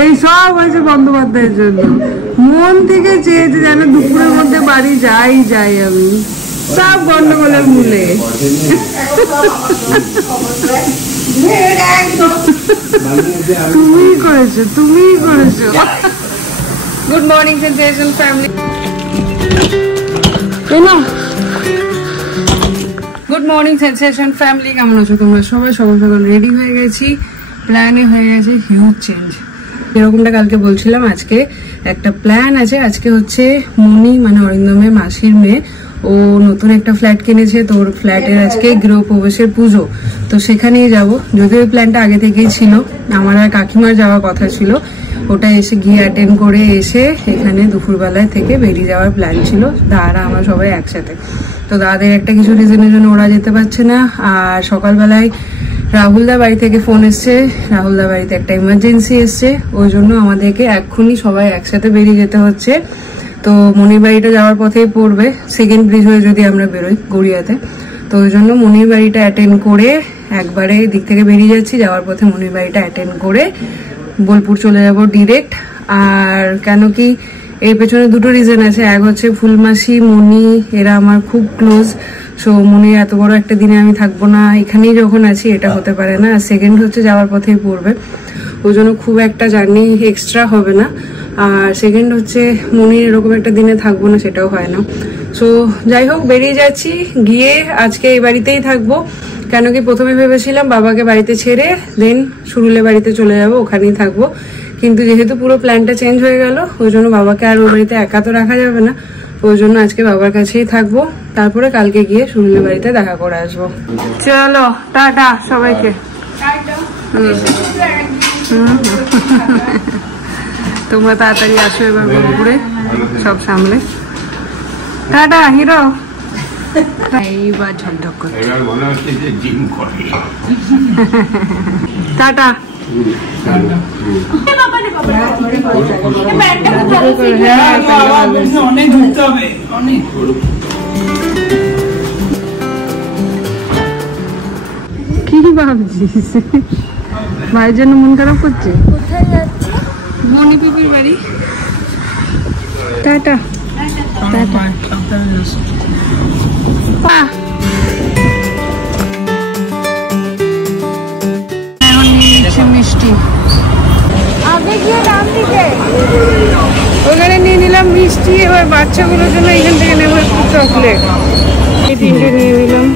এই সব হয়েছে বন্দ্যোপাধ্যায়ের জন্য। মন থেকে চেয়েছে যেন দুপুরের মধ্যে বাড়ি যাই আমি, সব গন্ডগোলের মূলে। তুমিই করেছো। Good morning sensation family. Good morning sensation family, কেমন আছো তোমরা সবাই? সকাল সকাল রেডি হয়ে গেছি, প্ল্যানে হয়ে গেছে হিউজ চেঞ্জ। এরকমটা কালকে বলছিলাম, আজকে একটা প্ল্যান আছে। আজকে হচ্ছে মুনি মানে অরিন্দমের মাসির মেয়ে, ও নতুন একটা ফ্ল্যাট কিনেছে, তো ওর ফ্ল্যাটের আজকে গৃহপ্রবেশের পুজো, তো সেখানেই যাব। যদিও ওই প্ল্যানটা আগে থেকেই ছিল, আমার আর কাকিমার যাওয়ার কথা ছিল, ওটা এসে গিয়ে অ্যাটেন্ড করে এসে এখানে দুপুরবেলায় থেকে বেরিয়ে যাওয়ার প্ল্যান ছিল। দাদারা আমরা সবাই একসাথে, তো দাদাদের একটা কিছু রিজনের জন্য ওরা যেতে পারছে না। আর সকালবেলায় রাহুলদার বাড়ি থেকে ফোন এসছে, রাহুলদার বাড়িতে একটা ইমার্জেন্সি এসছে, ওই জন্য আমাদেরকে এক্ষুনি সবাই একসাথে বেরিয়ে যেতে হচ্ছে। তো মনির বাড়িটা যাওয়ার পথেই পড়বে, সেকেন্ড ব্রিজ হয়ে যদি আমরা বেরোই গড়িয়াতে, তো ওই জন্য মনির বাড়িটা অ্যাটেন্ড করে একবারে দিক থেকে বেরিয়ে যাচ্ছি। যাওয়ার পথে মনির বাড়িটা অ্যাটেন্ড করে বোলপুর চলে যাব ডিরেক্ট। আর কেন কি এর পেছনে দুটো রিজন আছে। এক হচ্ছে ফুলমাসি মনি এরা আমার খুব ক্লোজ, সো মনির এত বড় একটা দিনে আমি থাকবো না, এখানেই যখন আছি এটা হতে পারে না। আর সেকেন্ড হচ্ছে যাওয়ার পথেই পড়বে, ওই জন্য খুব একটা জার্নি এক্সট্রা হবে না। আর সেকেন্ড হচ্ছে মনির এরকম একটা দিনে থাকবো না, সেটাও হয় না। সো যাই হোক বেরিয়ে যাচ্ছি, গিয়ে আজকে এই বাড়িতেই থাকবো। কেন কি প্রথমে ভেবেছিলাম বাবাকে বাড়িতে ছেড়ে দেন সুরুলের বাড়িতে চলে যাব, ওখানেই থাকবো। কিন্তু যেহেতু পুরো প্ল্যানটা চেঞ্জ হয়ে গেল, ওই জন্য বাবাকে আর ওর বাড়িতে একা তো রাখা যাবে না, ওই জন্য আজকে বাবার কাছেই থাকবো। তারপরে কালকে গিয়ে সুরুলের বাড়িতে দেখা করে আসবো। চলো টাটা সবাইকে। তোমরা তাড়াতাড়ি আসো এবার বোলপুরে সব সামলে। Tata hero. এইবার ঝকঝক করছে, টাটা। কি ভাবছিস? ভাইয়ের জন্য মন খারাপ করছে? কোথায় যাচ্ছে? মনি পিপির বাড়ি। Tata tata. এখন নিয়েছি মিষ্টি, আগে গিয়ে নাম দিতে। ওখানে নিয়ে নিলাম মিষ্টি। এবার বাচ্চাগুলোর জন্য এখান থেকে নেবো একটু চকলেট। এই তিনটে নিয়ে নিলাম,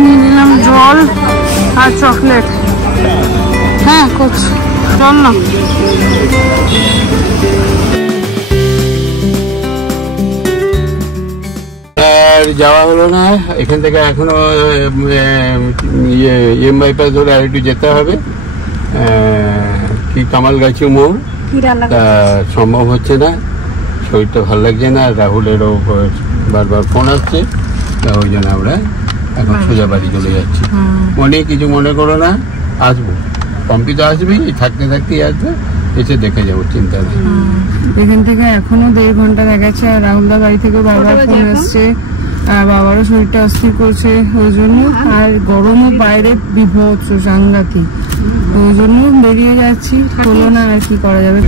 নিয়ে নিলাম জল আর চকলেট। হ্যাঁ কোচ চল না। যাওয়া হলো না এখান থেকে, এখনো এম বাইপাস ধরে আর একটু যেতে হবে, কি কামালগাছি মোড়, সম্ভব হচ্ছে না, শরীরটা ভালো লাগছে না। রাহুলেরও বারবার ফোন আসছে, ওই জন্য আমরা এখন সোজা বাড়ি চলে যাচ্ছি। মনে কিছু মনে করো না, আসবো, পম্পি তো আসবেই, থাকতে থাকতেই আসবে, এসে দেখে যাবো, চিন্তা নেই। এখান থেকে এখনো 1.5 ঘন্টা দেখাচ্ছে। আর রাহুলদার বাড়ি থেকে বাবার ফোন আসছে, আর বাবারও শরীরটা অস্থির করছে ওই জন্য। আর গরমও বাইরে বিভৎস সাংঘাতিক, ওই জন্য বেরিয়ে যাচ্ছি। হলো না, আর কি করা যাবে।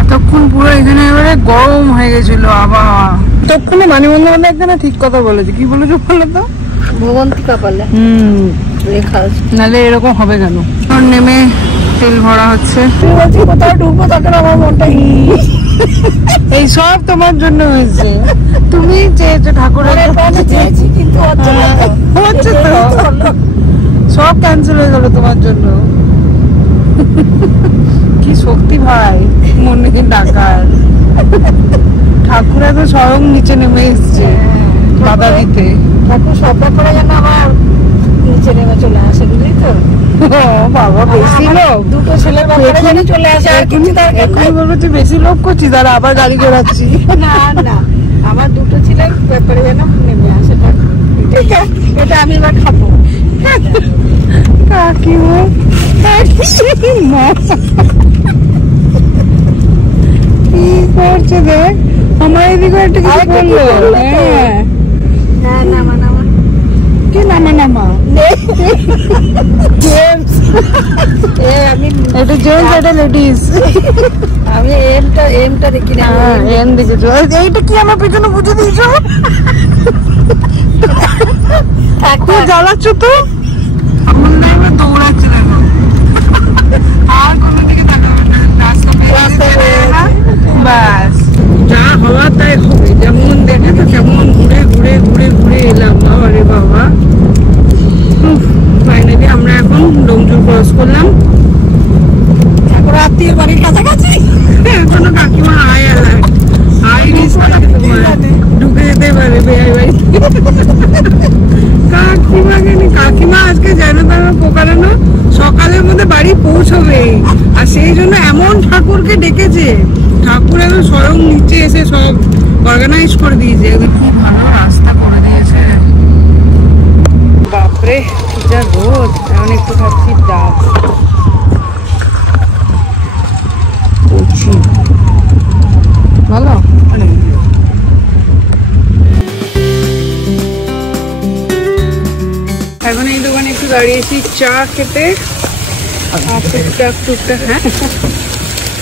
এতক্ষণ পুরো এখানে এবারে গরম হয়ে গেছিল আবার। ততক্ষণে মানি বন্দ্যোপাধ্যায় একখানা ঠিক কথা বলেছে। কি বলেছো বলো তো? ভগবন্তী কপালে লেখা আছে, নাহলে এরকম হবে কেন? নেমে তেল ভরা হচ্ছে। কোথায় ঢুকবো তখন আমার মনটা এই সব তোমার জন্য হয়েছে, তুমি চেয়েছো ঠাকুরের চেয়েছি কিন্তু হচ্ছে তো, সব ক্যান্সেল হয়ে গেল তোমার জন্য। কি শক্তি ভাই মনে ডাকার, ঠাকুর তো স্বয়ং নিচে নেমে এসছে বাধা দিতে। ঠাকুর স্বপ্ন করে যেন আমার নিচে নেমে চলে আসে, বুঝলি তো? বাবা বেশি লোক, দুটো ছেলের ব্যাপারে যেন চলে আসে। এখনই বলবো তুই বেশি লোক করছিস, তারা আবার গাড়ি ঘোরাচ্ছি। না না, আমার দুটো ছেলের ব্যাপারে যেন নেমে আসে। ঠিক আছে, এটা আমি এবার খাবো। কাকিমা কি করছে দেখ, আমার এদিকে একটা কিছু বললো। না না মানে কি নামা জেমস আমি এটা জেন্টস এটা লেডিস আমি এমটা দেখি না এম দেখেছো এইটা কি আমার পেছনে বুঝে দিয়েছো একটু জ্বালাচ্ছ তো আমার না এবার দৌড়াচ্ছে দেখো আর কোনো দিকে তাকাবে না রাস্তা পেয়ে বাস যা হওয়া তাই হবে যেমন দেখে তো কেমন ঘুরে ঘুরে ঘুরে ঘুরে এলাম বাবা রে বাবা ফাইনালি আমরা এখন ডোমজুর ক্রস করলাম এখন আত্মীয় বাড়ির কাছাকাছি এখনো কাকিমা আয় অ্যালার্ট আই রিস্ক ঢুকে যেতে পারে বেয়াই বাড়ি কাকিমা আজকে যেন তারা পোকারানো সকালের মধ্যে বাড়ি পৌঁছবে আর সেই জন্য এমন ঠাকুরকে ডেকেছে ঠাকুর এখন স্বয়ং নিচে এসে সব অর্গানাইজ করে দিয়েছে কি ভালো রাস্তা করে দিয়েছে বাপরে যা রোদ এখন একটু খাচ্ছি ডাব ভালো এখন এই দোকানে একটু দাঁড়িয়েছি চা খেতে আর টুকটাক হ্যাঁ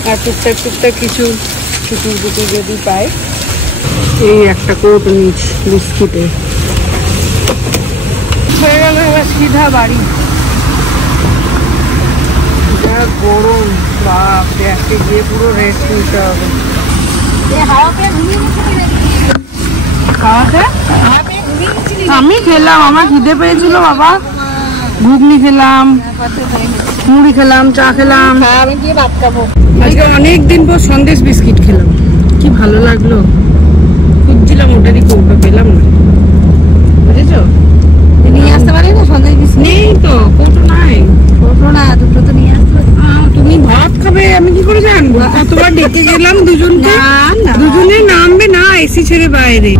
আর টুকটাক কিছু চুটুর যদি পাই এই একটা কোট নিচ বিস্কিটে হয়ে গেল এবার সিধা বাড়ি যা গরম বাপরে আজকে গিয়ে পুরো রেস্ট নিতে হবে আমি খেলাম আমার খিদে পেয়েছিল বাবা ঘুগনি খেলাম মুড়ি খেলাম চা খেলাম আমি গিয়ে ভাত খাবো আজকে অনেকদিন পর সন্দেশ বিস্কিট খেলাম কি ভালো লাগলো খুঁজছিলাম ওটারই কৌটা পেলাম না বুঝেছো নিয়ে আসতে পারি না সন্দেশ বিস্কুট নেই তো কৌটো নাই ছোট না দুটো তো নিয়ে আসতে পারি তুমি ভাত খাবে আমি কি করে জানবো কতবার ডেকে গেলাম দুজনকে দুজনে নামবে না এসি ছেড়ে বাইরে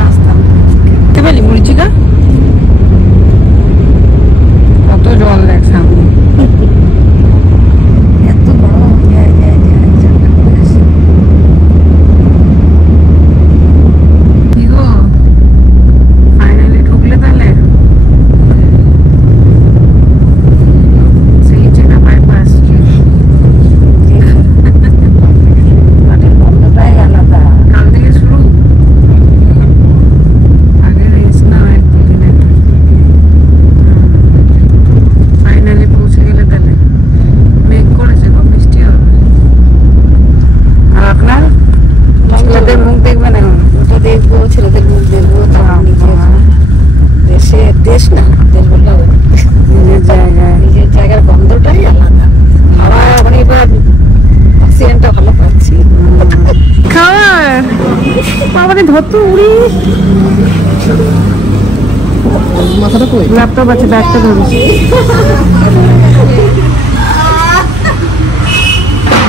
রাস্তা বলি মরিচিকা কত জল দেখ সামনে এত বড় কি গো ফাইনালি ঢুকলে তাহলে সেই চেনা বাইপাস বন্ধটাই আলাদা কাল থেকে শুরু আগে রেস্ট না একদিন ফাইনালি পৌঁছে গেলে তাহলে মেঘ করেছে খুব মিষ্টি হবে আর আপনার ছেলেদের মুখ দেখবেন এখন ওটা দেখবো ছেলেদের মুখ দেখবো তখন নিজের দেশ না দেশ বললে হবে নিজের জায়গায় নিজের জায়গার গন্ধটাই আলাদা হাওয়া মানে এবার অক্সিজেনটা ভালো পাচ্ছি খাবার বাবারে ধরতো উড়ি মাথাটা কই ল্যাপটপ আছে ব্যাগটা ধরিস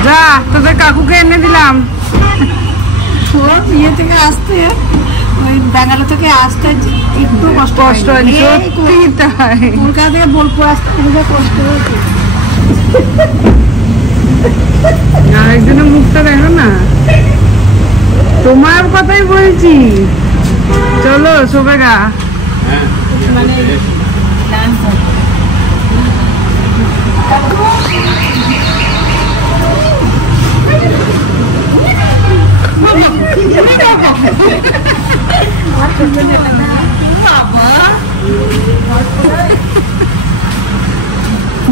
যা তোদের কাকুকে এনে দিলাম ইয়ে থেকে আসতে ওই ব্যাঙ্গালোর থেকে আসতে একটু কষ্ট কষ্ট হয়নি। হয়নি সত্যি তাই কলকাতা থেকে বোলপুর আসতে খুবই কষ্ট হয়েছে আরেকজনের মুখটা দেখো না তোমার কথাই বলছি চলো শোবেগা মানে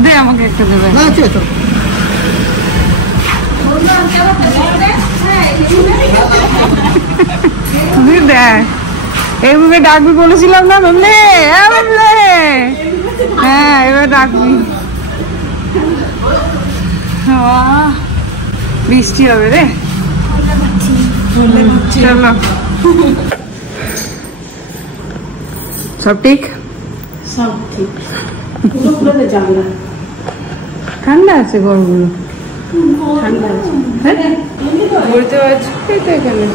দে আমাকে একটা দেবে তুই দেখ এইভাবে ডাকবি বলেছিলাম না মেমলে হ্যাঁ এবার ডাকবি বৃষ্টি হবে রে চলো সব ঠিক সব ঠিক পুরো খুলে জানলা ঠান্ডা আছে ঘরগুলো ঠান্ডা আছে হ্যাঁ ঘুরতে পারছি এই তো এখানে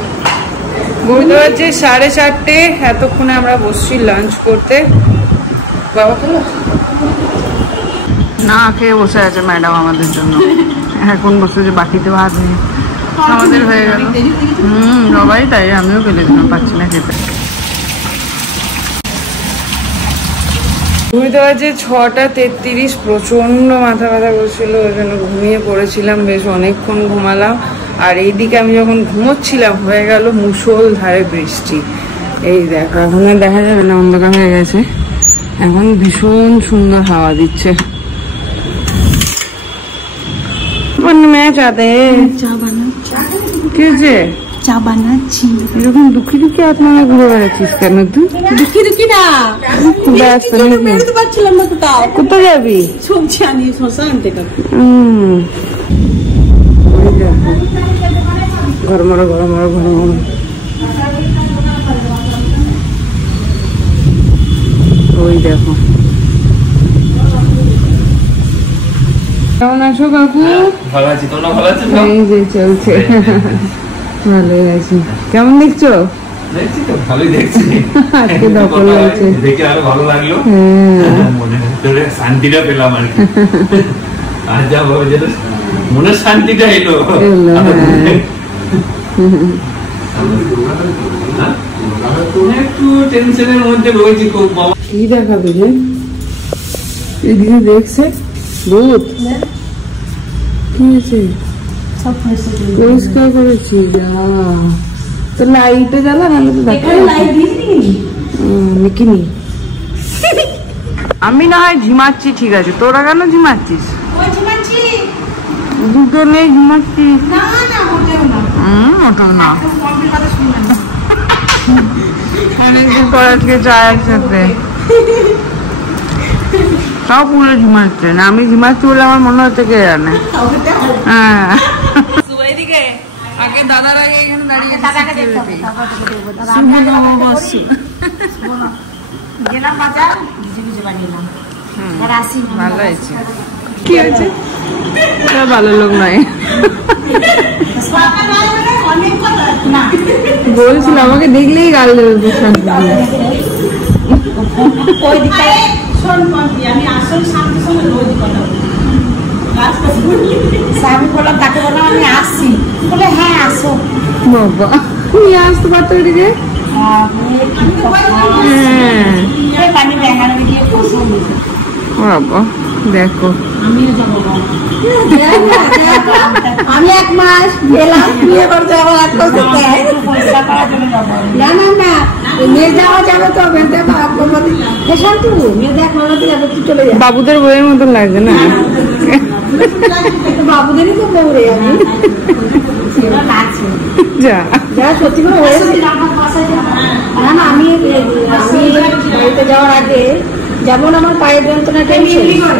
ঘুরতে পারছি 4:30 এতক্ষণে আমরা বসছি লাঞ্চ করতে বাবা খেলো না খেয়ে বসে আছে ম্যাডাম আমাদের জন্য এখন বসে যে বাকিতে ভাত নেই আমাদের হয়ে গেল সবাই তাই আমিও ফেলেছিলাম পাচ্ছি না খেতে ঘুমিতে বাজে 6:33। প্রচন্ড মাথা ব্যথা করছিল, ওই জন্য ঘুমিয়ে পড়েছিলাম, বেশ অনেকক্ষণ ঘুমালাম। আর এইদিকে আমি যখন ঘুমোচ্ছিলাম হয়ে গেল মুষলধারে বৃষ্টি। এই দেখো, এখন আর দেখা যাবে না, অন্ধকার হয়ে গেছে। এখন ভীষণ সুন্দর হাওয়া দিচ্ছে। চা বানাচ্ছি। এরকম দুঃখী দুঃখী আপনারা ঘুরে বেড়াচ্ছিস কেন তুই? দুঃখী দুঃখী না, পারছিলাম না। কোথায় যাবি? সবজি আনি, শশা আনতে ঘরমরা ঘরমরা ঘরমরা। ওই দেখো, কেমন আছো কাকু? ভালো আছি, তোমরা ভালো আছো? এই যে চলছে, ভালোই আছি। কেমন দেখছো? দেখছি তো, ভালোই দেখছি। আজকে দখল হয়েছে, দেখে আরো ভালো লাগলো। মনে ভিতরে শান্তিটা পেলাম আর কি। আর যা ভাবে যেটা মনের শান্তিটা এলো। একটু টেনশনের মধ্যে রয়েছি খুব। কি দেখাবে রে এদিকে? দেখছে রোদ কি হয়েছে? পরিষ্কার করেছি। যা তো লাইটে জ্বালা, নাহলে তো দেখা দেখিনি। আমি না হয় ঝিমাচ্ছি, ঠিক আছে, তোরা কেন ঝিমাচ্ছিস? দুটো নেই, ঝিমাচ্ছিস। ওটা না, অনেকদিন পর আজকে যায় একসাথে, সব পুরো ঝিমাচ্ছে না। আমি ঝিমাচ্ছি বলে আমার মনে হচ্ছে কে জানে। হ্যাঁ, আগে দাদার আগে এখানে দাঁড়িয়ে গেলাম বাজার, ভিজে বানিলাম। ভালো হয়েছে। কি হয়েছে? ভালো লোক নয় বলছিল, আমাকে দেখলেই গাল দেবে। আমি বললাম, তাকে বললাম আমি আসছি, বলে হ্যাঁ আসো। বাবা, নিয়ে আসতে পারতো এদিকে। বাবা দেখো, আমি 1 মাস গেলাম, বিয়ে করতে আবার 1 মাস না না না, মেয়ে যাওয়া যাবে তো। চলে যাবে। বাবুদের বইয়ের মতন লাগছে না? বাবুদেরই তো বউ রে আমি। যা যা সত্যি করে হয়েছে। আমি বাড়িতে যাওয়ার আগে যেমন আমার পায়ের যন্ত্রণা টেনশন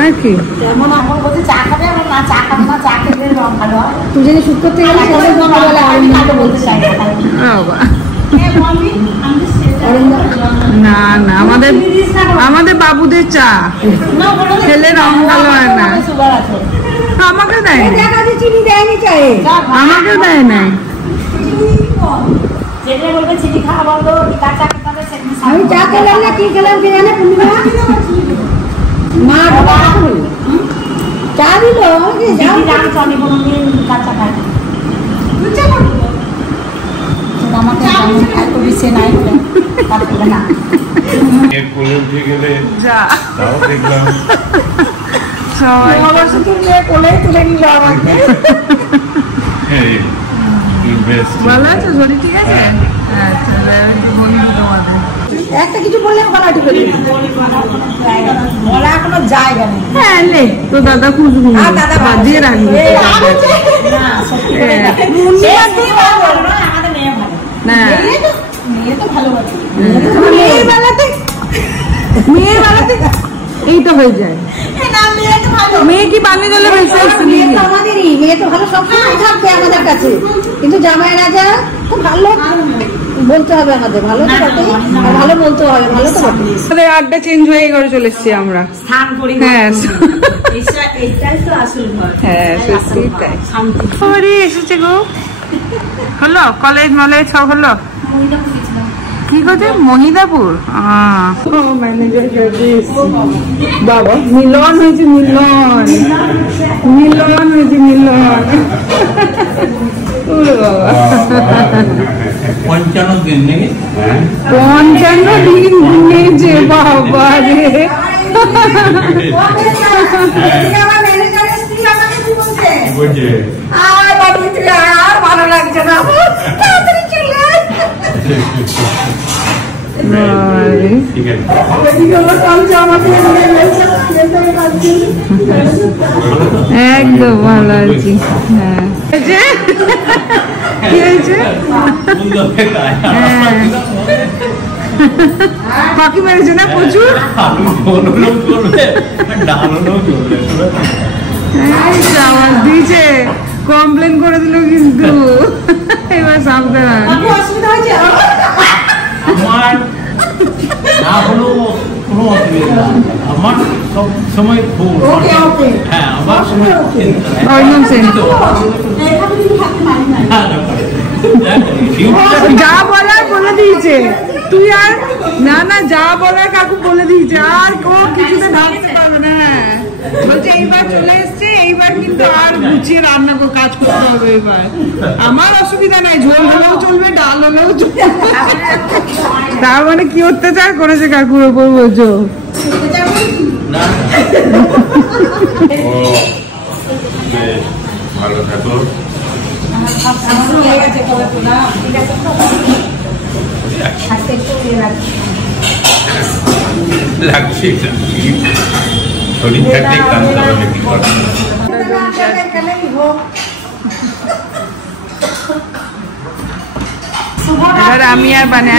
আর কি, যেমন আমার বলতে চা খাবে, আমার না চা খাবে না, চা খেতে ভালো হয়। তুই যদি শুট করতে গেলে আমি বলতে চাই না না, আমাদের বাবুদের চা খেলে রং ভালো হয় না। আমাকে দেয়, চিনি দেয়নি চায়ে, আমাকে দেয় না। আমি চা খেলাম না, কি খেলাম কে জানে? মা চা দিল, আমাকে এত বেশি নাই না। দেখলাম কোলে তুলে নিল আমাকে। ভালো আছে, শরীর ঠিক আছে? আচ্ছা, একটা কিছু বললে গলা টিপে দিবি, গলা কোনো জায়গা নেই। হ্যাঁ লে, তো দাদা খুশবু বাজিয়ে রাখবি না। মেয়ের বেলাতে এইটা হয়ে যায়। মেয়ে কি বানিয়ে দিলে আমাদেরই মেয়ে তো ভালো, সবসময় থাকবে আমাদের কাছে, কিন্তু জামাই রাজা খুব ভালো বলতে হবে আমাদের। ভালো তো বটে, ভালো বলতে হবে, ভালো তো বটে। আমাদের আড্ডা চেঞ্জ হয়ে ঘরে চলে এসছি আমরা। স্নান করি, হ্যাঁ এইটাই তো আসল ঘর। হ্যাঁ সত্যি তাই। সবারই এসেছে গো, হলো কলেজ মলেজ সব হলো। কি কথা? মহিদাপুর। বাবা মিলন হয়েছে, মিলন হয়েছে, মিলন। বাবা 55 দিন নাকি? হ্যাঁ 55 দিন ঘুমিয়েছে বাবা রে। বলছে আর ভালো লাগছে না, তাড়াতাড়ি চলে আয়। ঠিক আছে একদম ভালো আছি। হ্যাঁ কি হয়েছে? পাখি মেরেছে না প্রচুর? আওয়াজ দিয়েছে, কমপ্লেন করে দিল কিন্তু। এবার সাবধান। অসুবিধা হয়েছে আমার না হলো কোনো অসুবিধা না, আমার সব সময় খুব হ্যাঁ আমার সময় যা বলার বলে দিয়েছে তুই, আর না না যা বলার কাকু বলে দিয়েছে, আর কেউ কিছুতে ঢাকতে পারবে না। হ্যাঁ বলছে এইবার চলে এসছে, এইবার কিন্তু আর গুছিয়ে রান্না কাজ করতে হবে। এবার আমার অসুবিধা নাই, ঝোল হলেও চলবে, ডাল হলেও চলবে। তার মানে কি অত্যাচার করেছে কাকুর ওপর বলছো? ভালো থাকো। লাগছে শরীর থাকলে কাজ করবে কি করবে। এবার আমি আর মানে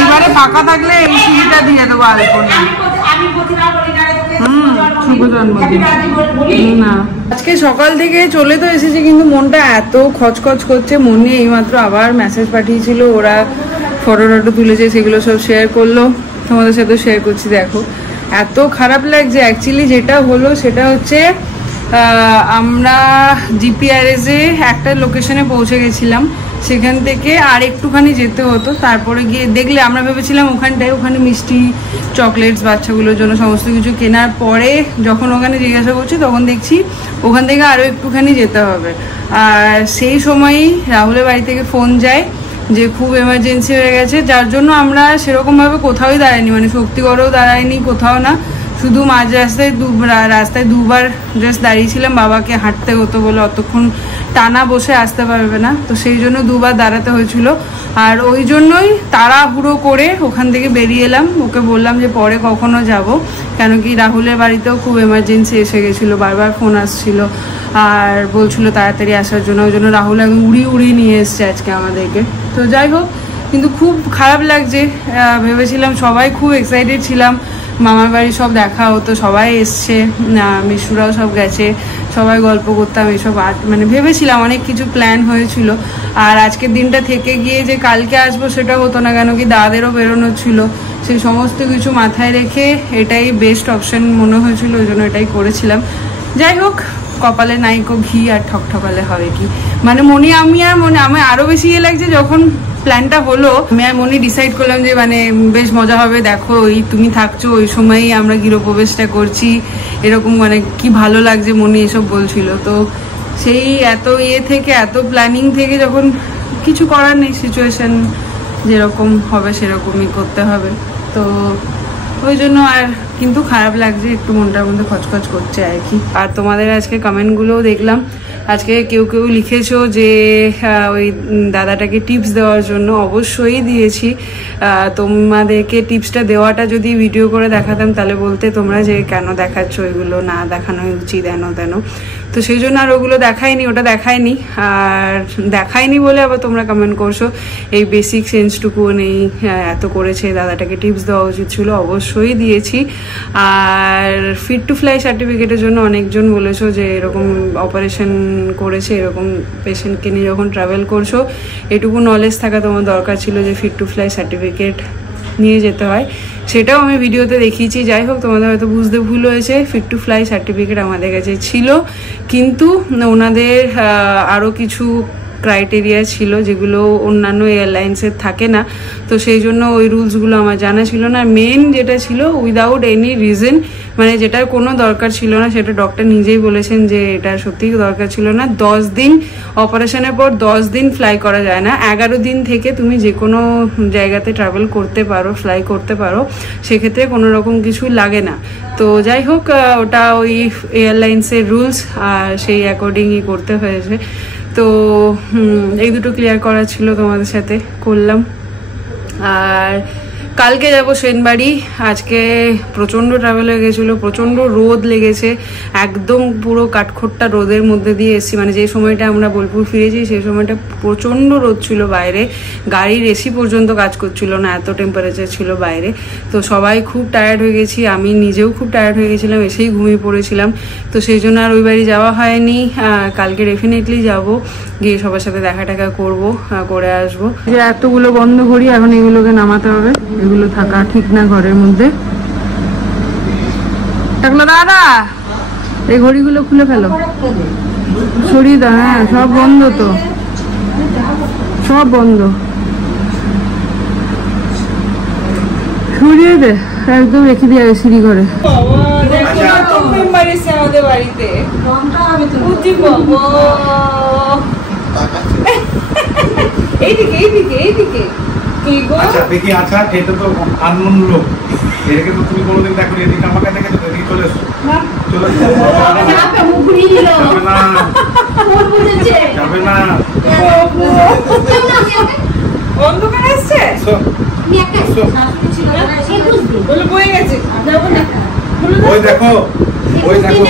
এবারে ফাঁকা থাকলে এই সিঁড়িটা দিয়ে দেবো আলপনা। শুভ জন্মদিন। না আজকে সকাল থেকে চলে তো এসেছে, কিন্তু মনটা এত খচখচ করছে। মনে এইমাত্র আবার মেসেজ পাঠিয়েছিল, ওরা ফটো টটো তুলেছে, সেগুলো সব শেয়ার করলো, তোমাদের সাথে শেয়ার করছি। দেখো এত খারাপ লাগছে। অ্যাকচুয়ালি যেটা হলো সেটা হচ্ছে আমরা জিপিআরএস এ একটা লোকেশনে পৌঁছে গেছিলাম, সেখান থেকে আর একটুখানি যেতে হতো। তারপরে গিয়ে দেখলে আমরা ভেবেছিলাম ওখানে মিষ্টি চকলেটস বাচ্চাগুলোর জন্য সমস্ত কিছু কেনার পরে যখন ওখানে জিজ্ঞাসা করছি তখন দেখছি ওখান থেকে আরও একটুখানি যেতে হবে। আর সেই সময়ই রাহুলের বাড়ি থেকে ফোন যায় যে খুব এমার্জেন্সি হয়ে গেছে, যার জন্য আমরা সেরকমভাবে কোথাওই দাঁড়াইনি, মানে শক্তিগড়েও দাঁড়াইনি, কোথাও না, শুধু মাঝ রাস্তায় দুবার জাস্ট দাঁড়িয়েছিলাম। বাবাকে হাঁটতে হতো বলে অতক্ষণ টানা বসে আসতে পারবে না, তো সেই জন্য দুবার দাঁড়াতে হয়েছিল। আর ওই জন্যই তাড়াহুড়ো করে ওখান থেকে বেরিয়ে এলাম। ওকে বললাম যে পরে কখনো যাব, কেন কি রাহুলের বাড়িতেও খুব এমার্জেন্সি এসে গেছিলো, বারবার ফোন আসছিল আর বলছিল তাড়াতাড়ি আসার জন্য। ওই জন্য রাহুল আমি উড়িয়ে নিয়ে এসছে আজকে আমাদেরকে। তো যাই হোক, কিন্তু খুব খারাপ লাগছে। ভেবেছিলাম সবাই খুব এক্সাইটেড ছিলাম, মামার বাড়ি সব দেখা হতো, সবাই এসছে, মিশুরাও সব গেছে, সবাই গল্প করতাম এসব। মানে ভেবেছিলাম অনেক কিছু প্ল্যান হয়েছিল। আর আজকের দিনটা থেকে গিয়ে যে কালকে আসবো সেটা হতো না, কেন কি দাদেরও বেরোনো ছিল। সেই সমস্ত কিছু মাথায় রেখে এটাই বেস্ট অপশন মনে হয়েছিল, ওই জন্য এটাই করেছিলাম। যাই হোক, কপালে নাইকো ঘি আর ঠকঠকালে হবে কি। মানে আমি আরো বেশি ইয়ে লাগছে যখন প্ল্যানটা হলো। আমি আর মনি ডিসাইড করলাম যে মানে বেশ মজা হবে, দেখো ওই তুমি থাকছো, ওই সময়ই আমরা গৃহপ্রবেশটা করছি, এরকম মানে কি ভালো লাগছে মনি এসব বলছিল। তো সেই এত থেকে এত প্ল্যানিং থেকে যখন কিছু করার নেই, সিচুয়েশন যেরকম হবে সেরকমই করতে হবে। তো ওই জন্য আর কিন্তু খারাপ লাগছে, একটু মনটার মধ্যে খচখচ করছে আর কি। আর তোমাদের আজকে কমেন্টগুলোও দেখলাম, আজকে কেউ লিখেছো যে ওই দাদাটাকে টিপস দেওয়ার জন্য। অবশ্যই দিয়েছি। তোমাদেরকে টিপসটা দেওয়াটা যদি ভিডিও করে দেখাতাম তাহলে বলতে তোমরা যে কেন দেখাচ্ছ, এগুলো না দেখানোই উচিত, তেন। তো সেই জন্য আর ওটা দেখায়নি। আর দেখায়নি বলে আবার তোমরা কমেন্ট করছো এই বেসিক সেন্সটুকু নেই, এত করেছে, দাদাটাকে টিপস দেওয়া উচিত ছিল। অবশ্যই দিয়েছি। আর ফিট টু ফ্লাই সার্টিফিকেটের জন্য অনেকজন বলেছো যে এরকম অপারেশন করেছে, এরকম পেশেন্টকে নিয়ে যখন ট্রাভেল করছো এটুকু নলেজ থাকা তোমার দরকার ছিল যে ফিট টু ফ্লাই সার্টিফিকেট নিয়ে যেতে হয়, সেটাও আমি ভিডিওতে দেখিয়েছি। যাই হোক, তোমাদের হয়তো বুঝতে ভুল হয়েছে, ফিট টু ফ্লাই সার্টিফিকেট আমাদের কাছে ছিল, কিন্তু ওনাদের আরও কিছু ক্রাইটেরিয়া ছিল যেগুলো অন্যান্য এয়ারলাইন্সের থাকে না, তো সেই জন্য ওই রুলসগুলো আমার জানা ছিল না। মেন যেটা ছিল উইদাউট এনি রিজন, মানে যেটার কোনো দরকার ছিল না, সেটা ডক্টর নিজেই বলেছেন যে এটা সত্যিই দরকার ছিল না। 10 দিন অপারেশনের পর 10 দিন ফ্লাই করা যায় না, 11 দিন থেকে তুমি যে কোনো জায়গাতে ট্রাভেল করতে পারো, ফ্লাই করতে পারো, সেক্ষেত্রে কোনো রকম কিছু লাগে না। তো যাই হোক, ওটা ওই এয়ারলাইন্সের রুলস, আর সেই অ্যাকর্ডিংই করতে হয়েছে। তো এই দুটো ক্লিয়ার করা ছিল, তোমাদের সাথে করলাম। আর কালকে যাব সেনবাড়ি। আজকে প্রচণ্ড ট্রাভেল হয়ে গেছিলো, প্রচণ্ড রোদ লেগেছে, একদম পুরো কাঠখোট্টা রোদের মধ্যে দিয়ে এসেছি। মানে যে সময়টা আমরা বোলপুর ফিরেছি সেই সময়টা প্রচণ্ড রোদ ছিল বাইরে, গাড়ির এসি পর্যন্ত কাজ করছিল না, এত টেম্পারেচার ছিল বাইরে। তো সবাই খুব টায়ার্ড হয়ে গেছি, আমি নিজেও খুব টায়ার্ড হয়ে গেছিলাম, এসেই ঘুমিয়ে পড়েছিলাম। তো সেই জন্য আর ওই বাড়ি যাওয়া হয়নি। কালকে ডেফিনেটলি যাব, গিয়ে সবার সাথে দেখা টাকা করবো, করে আসবো। যে এতগুলো বন্ধ ঘড়ি, এখন এগুলোকে নামাতে হবে, এগুলো থাকা ঠিক না ঘরের মধ্যে। থাকলো দাদা, এই ঘড়িগুলো খুলে ফেলো, সরিয়ে দাও। হ্যাঁ, সব বন্ধ, তো সব বন্ধ, সরিয়ে দে, একদম রেখে দিয়ে সিঁড়ি ঘরে। আমাদের বাড়িতে এইদিকে এইদিকে এইদিকে আচ্ছা দেখি। আচ্ছা, এটা তো আননোন লোক, এটাকে তো তুমি কোনোদিন দেখো, এদিকে আমাকে দেখে তো এদিকে চলে এসো, চলে যাবে না, অন্ধকার আসছে, বয়ে গেছে, ওই দেখো, ওই দেখো,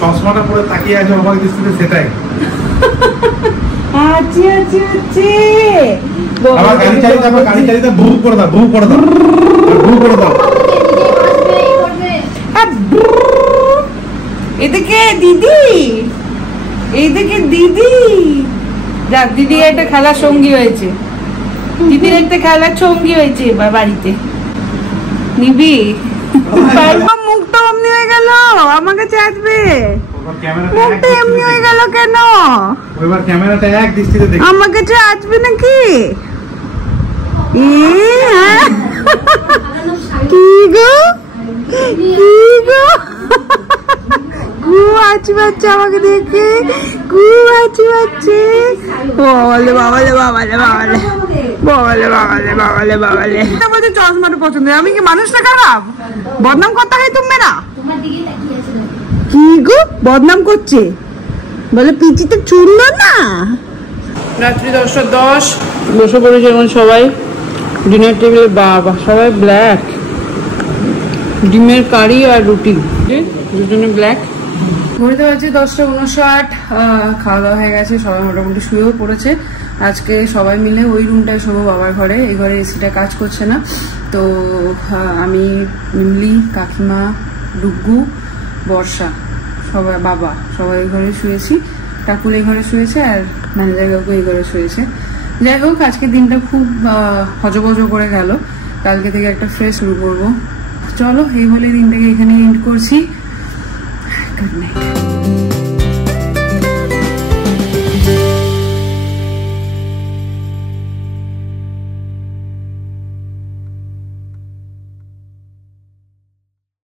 চশমাটা পরে তাকিয়ে আছে অবাক দৃষ্টিতে, সেটাই। গাড়ি চালিয়ে ভু করে দাও, ভু করে দাও, ভু করে দাও। এদিকে দিদি, এইদিকে দিদি, যাক দিদি একটা খেলার সঙ্গী হয়েছে, দিদির একটা খেলার সঙ্গী হয়েছে এবার বাড়িতে। নিবি? মুখটা অমনি হয়ে গেল, আমার কাছে আসবে, মুখটা এমনি হয়ে গেল কেন? ক্যামেরাটা এক দৃষ্টিতে দেখো, আমার কাছে আসবে নাকি? কি গো, কি গো, খুব হাঁচি পাচ্ছে আমাকে দেখে, খুব হাঁচি পাচ্ছে। বাবালে বাবালে বাবালে বাবালে বাবালে বাবালে বাবালে বাবালে। বলছে চশমাটা পছন্দ, আমি কি মানুষটা খারাপ? বদনাম করতে হয় তুমি না? কি গো বদনাম করছে, বলে পিচিতে চুললো না। রাত্রি 10:10 বসে পড়েছে এখন সবাই ডিনার টেবিলে। বাবা, সবাই ব্ল্যাক, ডিমের কারি আর রুটি, দুজনে ব্ল্যাক। ঘড়িতে বাজে 10:59, খাওয়া দাওয়া হয়ে গেছে, সবাই মোটামুটি শুয়েও পড়েছে। আজকে সবাই মিলে ওই রুমটায় শোবো, বাবার ঘরে। এই ঘরে এসিটা কাজ করছে না, তো আমি, মিমলি, কাকিমা, ডুগ্গু, বর্ষা, সবাই, বাবা, সবাই এই ঘরে শুয়েছি। টাকুল এই ঘরে শুয়েছে, আর ম্যানেজার কাকু এই ঘরে শুয়েছে। যাই হোক, আজকে দিনটা খুব হজবজ করে গেল, কালকে থেকে একটা ফ্রেশ শুরু করবো। চলো, এই বলে দিনটাকে এখানে এন্ড করছি। Good night.